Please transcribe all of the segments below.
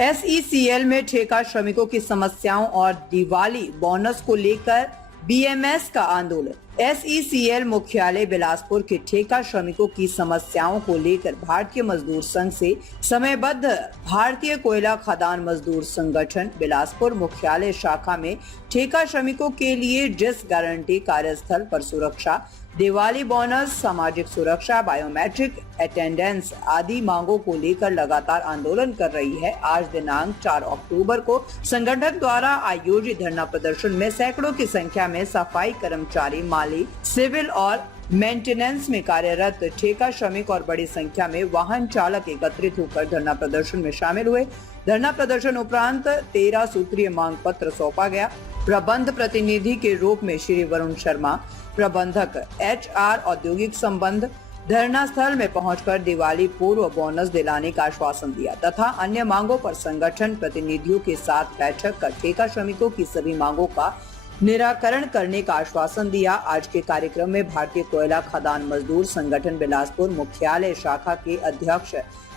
SECL में ठेका श्रमिकों की समस्याओं और दिवाली बोनस को लेकर बीएमएस का आंदोलन। एसईसीएल मुख्यालय बिलासपुर के ठेका श्रमिकों की समस्याओं को लेकर भारतीय मजदूर संघ से समयबद्ध भारतीय कोयला खदान मजदूर संगठन बिलासपुर मुख्यालय शाखा में ठेका श्रमिकों के लिए ड्रेस गारंटी, कार्यस्थल पर सुरक्षा, दिवाली बोनस, सामाजिक सुरक्षा, बायोमेट्रिक अटेंडेंस आदि मांगों को लेकर लगातार आंदोलन कर रही है। आज दिनांक 4 अक्टूबर को संगठन द्वारा आयोजित धरना प्रदर्शन में सैकड़ों की संख्या में सफाई कर्मचारी, माली, सिविल और मेंटेनेंस में कार्यरत ठेका श्रमिक और बड़ी संख्या में वाहन चालक एकत्रित होकर धरना प्रदर्शन में शामिल हुए। धरना प्रदर्शन उपरांत 13 सूत्रीय मांग पत्र सौंपा गया। प्रबंध प्रतिनिधि के रूप में श्री वरुण शर्मा, प्रबंधक HR औद्योगिक संबंध, धरना स्थल में पहुंचकर दिवाली पूर्व बोनस दिलाने का आश्वासन दिया तथा अन्य मांगों पर संगठन प्रतिनिधियों के साथ बैठक कर ठेका श्रमिकों की सभी मांगों का निराकरण करने का आश्वासन दिया। आज के कार्यक्रम में भारतीय कोयला खदान मजदूर संगठन बिलासपुर मुख्यालय शाखा के अध्यक्ष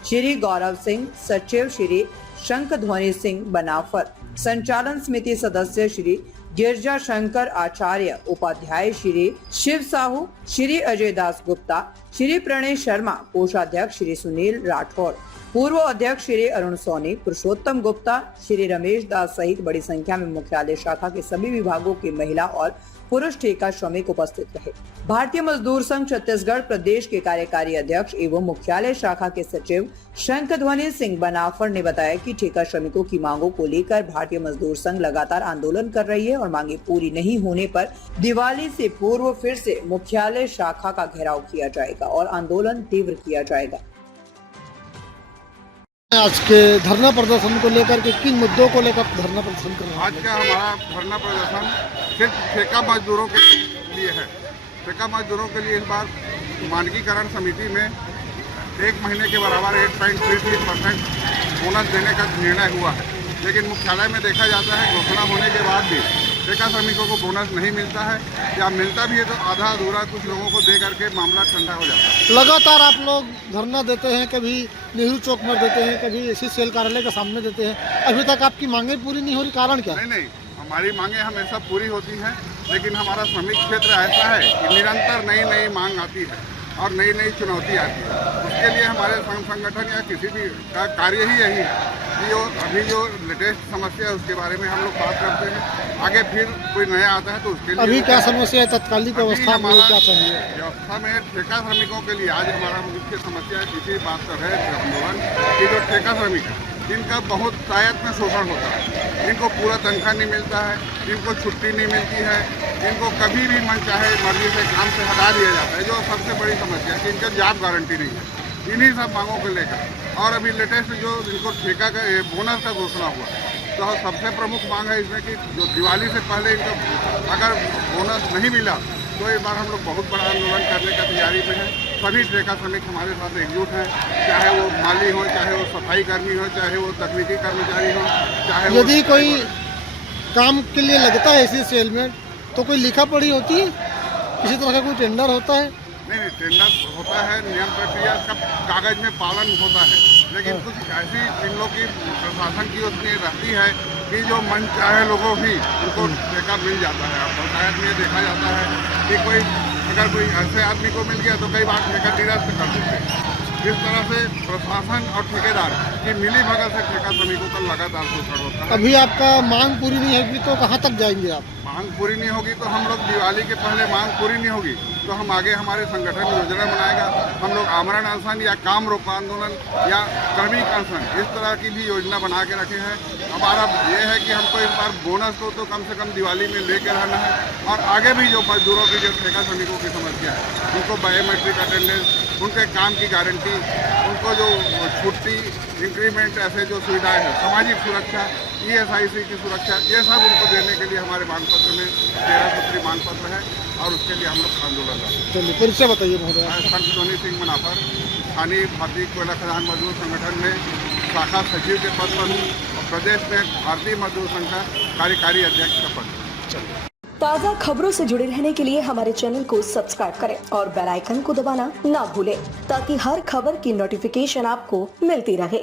श्री गौरव सिंह, सचिव श्री शंखध्वनि सिंह बनाफर, संचालन समिति सदस्य श्री गिरजा शंकर आचार्य, उपाध्याय श्री शिव साहू, श्री अजय दास गुप्ता, श्री प्रणय शर्मा, कोषाध्यक्ष श्री सुनील राठौर, पूर्व अध्यक्ष श्री अरुण सोनी, पुरुषोत्तम गुप्ता, श्री रमेश दास सहित बड़ी संख्या में मुख्यालय शाखा के सभी विभागों के महिला और पुरुष ठेका श्रमिक उपस्थित रहे। भारतीय मजदूर संघ छत्तीसगढ़ प्रदेश के कार्यकारी अध्यक्ष एवं मुख्यालय शाखा के सचिव शंखध्वनि सिंह बनाफर ने बताया कि ठेका श्रमिकों की मांगों को लेकर भारतीय मजदूर संघ लगातार आंदोलन कर रही है और मांगे पूरी नहीं होने पर दिवाली से पूर्व फिर से मुख्यालय शाखा का घेराव किया जाएगा और आंदोलन तीव्र किया जाएगा। आज के धरना प्रदर्शन को लेकर के किन मुद्दों को लेकर धरना प्रदर्शन कर रहे हैं? आज का हमारा धरना प्रदर्शन सिर्फ ठेका मजदूरों के लिए है। ठेका मजदूरों के लिए इस बार मानकीकरण समिति में 1 महीने के बराबर 8.33% बोनस देने का निर्णय हुआ है, लेकिन मुख्यालय में देखा जाता है घोषणा होने के बाद भी ठेका श्रमिकों को बोनस नहीं मिलता है, या मिलता भी है तो आधा अधूरा कुछ लोगों को दे करके मामला ठंडा हो जाता है। लगातार आप लोग धरना देते हैं, कभी नेहरू चौक में देते हैं, कभी एसईसीएल कार्यालय के सामने देते हैं, अभी तक आपकी मांगे पूरी नहीं हो रही, कारण क्या? नहीं, हमारी मांगे हमेशा पूरी होती हैं, लेकिन हमारा श्रमिक क्षेत्र ऐसा है कि निरंतर नई नई मांग आती है और नई नई चुनौती आती है। उसके लिए हमारे संगठन या किसी भी का कार्य ही यही है कि अभी जो लेटेस्ट समस्या है उसके बारे में हम लोग बात करते हैं। आगे फिर कोई नया आता है तो उसके लिए अभी क्या समस्या है? तत्कालिक व्यवस्था में क्या चाहिए? व्यवस्था में ठेका श्रमिकों के लिए आज हमारा मुख्य समस्या है, किसी बात पर है आंदोलन कि जो ठेका श्रमिक है जिनका बहुत तायत में शोषण होता है, जिनको पूरा तनख्वाह नहीं मिलता है, जिनको छुट्टी नहीं मिलती है, जिनको कभी भी मन चाहे मर्जी से काम से हटा दिया जाता है, जो सबसे बड़ी समस्या है कि इनका जॉब गारंटी नहीं है। इन्हीं सब मांगों को लेकर और अभी लेटेस्ट जो इनको ठेका का बोनस का घोषणा हुआ, तो सबसे प्रमुख मांग है इसमें कि जो दिवाली से पहले इनको अगर बोनस नहीं मिला तो इस बार हम लोग बहुत बड़ा आंदोलन करने का तैयारी में है। सभी ठेका श्रमिक हमारे साथ एकजुट हैं, चाहे वो माली हो, चाहे वो सफाई कर्मी हो, चाहे वो तकनीकी कर्मचारी हो, चाहे यदि कोई काम के लिए लगता है एसईसीएल में तो कोई लिखा पढ़ी होती है, किसी तरह का कोई टेंडर होता है? नहीं, टेंडर होता है, नियम प्रक्रिया का कागज में पालन होता है, लेकिन कुछ ऐसी इन लोग की प्रशासन की उसमें रहती है कि जो मन चाहे लोगों भी उनको ठेका मिल जाता है। और पंचायत में देखा जाता है कि कोई अगर कोई ऐसे आदमी को मिल गया तो कई बार ठेका निरस्त कर देते हैं। इस तरह से प्रशासन और ठेकेदार की मिली भगत से ठेका श्रमिकों का लगातार शोषण होता है। अभी आपका मांग पूरी नहीं होगी तो कहाँ तक जाएंगे आप? मांग पूरी नहीं होगी तो हम लोग दिवाली के पहले मांग पूरी नहीं होगी तो हम आगे हमारे संगठन योजना बनाएगा। हम लोग आमरण अनशन या काम रोको आंदोलन या क्रमिक अनशन इस तरह की भी योजना बना के रखे हैं। हमारा ये है कि हमको इस बार बोनस को तो कम से कम दिवाली में लेकर रहना है और आगे भी जो मजदूरों की जो ठेका श्रमिकों की समस्या है उनको बायोमेट्रिक अटेंडेंस, उनके काम की गारंटी, उनको जो छुट्टी, इंक्रीमेंट, ऐसे जो सुविधाएं हैं, सामाजिक सुरक्षा, ESIC की सुरक्षा, ये सब उनको देने के लिए हमारे मांग पत्र में 13 सूत्री मांग पत्र है और उसके लिए हम लोग आंदोलन कर रहे हैं। चलिए परिचय बताइए महोदय। शंखध्वनि सिंह मनाफर, स्थानीय भारतीय कोयला खदान मजदूर संगठन में शाखा सचिव के पद पर हूँ और प्रदेश में भारतीय मजदूर संघ का कार्यकारी अध्यक्ष का पद। ताज़ा खबरों से जुड़े रहने के लिए हमारे चैनल को सब्सक्राइब करें और बेल आइकन को दबाना ना भूलें ताकि हर खबर की नोटिफिकेशन आपको मिलती रहे।